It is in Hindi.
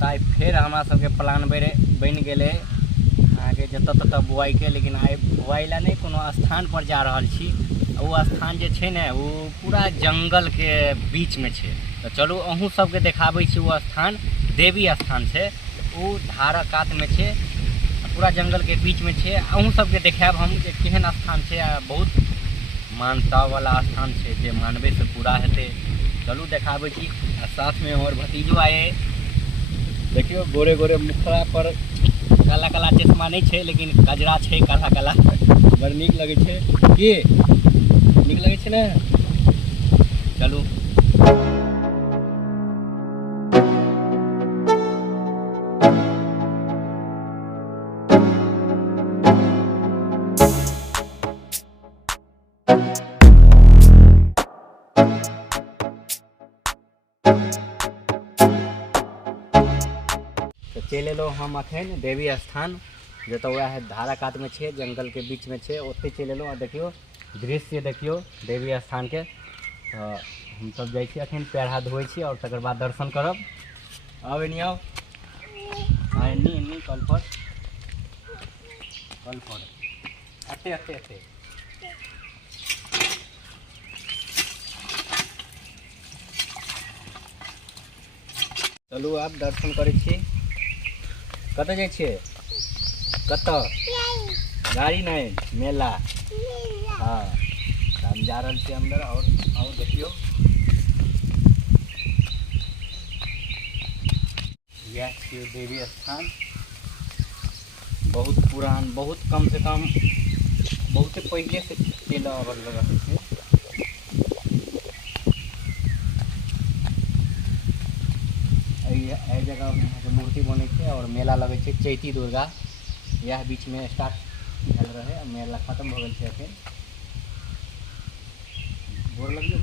ताई फिर हमरा सबके प्लान बन गए आगे जतऽ ततऽ बुआई के, लेकिन आइ बुआई ला नहीं कोनो स्थान पर जा रहल छी। वो स्थान जे छे ने वो पूरा जंगल के बीच में छे। तो चलू अहूँ सबके देखाबै छी। वो स्थान देवी स्थान छे, वो धार कात में छे, पूरा जंगल के बीच में छे। अहूँ सबके देखाब हम जे केहन स्थान छे। बहुत मानता वाला स्थान छे, जे मानवे से पूरा हेते। चलू देखाबै छी। साथ में और भतीजो आए। देखियो गोरे गोरे मुखड़ा पर काला काला चश्मा नहीं छे, लेकिन कजरा छे काला काला। बड़ नीक लगे छे के नीक लगे छे ना। चलू तो चल एलो हम अखन देवी स्थान, जो तो वह धारा कात में छे, जंगल के बीच में छे। ओते चल एलो। देखियो दृश्य देखियो देवी स्थान के। तो हम सब जाई छी अखन, पैर हाथ धोई छी और तकर बाद दर्शन करब। अब नहीं आओ नहीं कल पर अते अते अते चलू आप दर्शन करे छी। कत जाए छिए? कत? गाड़ी नहीं, मेला। हाँ हम जा रहे थे अंदर। और देखियो यह छिए देवी स्थान। बहुत पुरान, बहुत कम से कम बहुत पहले से चल रहे थे। एहि जगह मूर्ति बने थे और मेला लगे थे चैती दुर्गा। यह बीच में स्टार्ट भेल रहे, मेला खत्म हो गए थे। अखन गोर लगियो।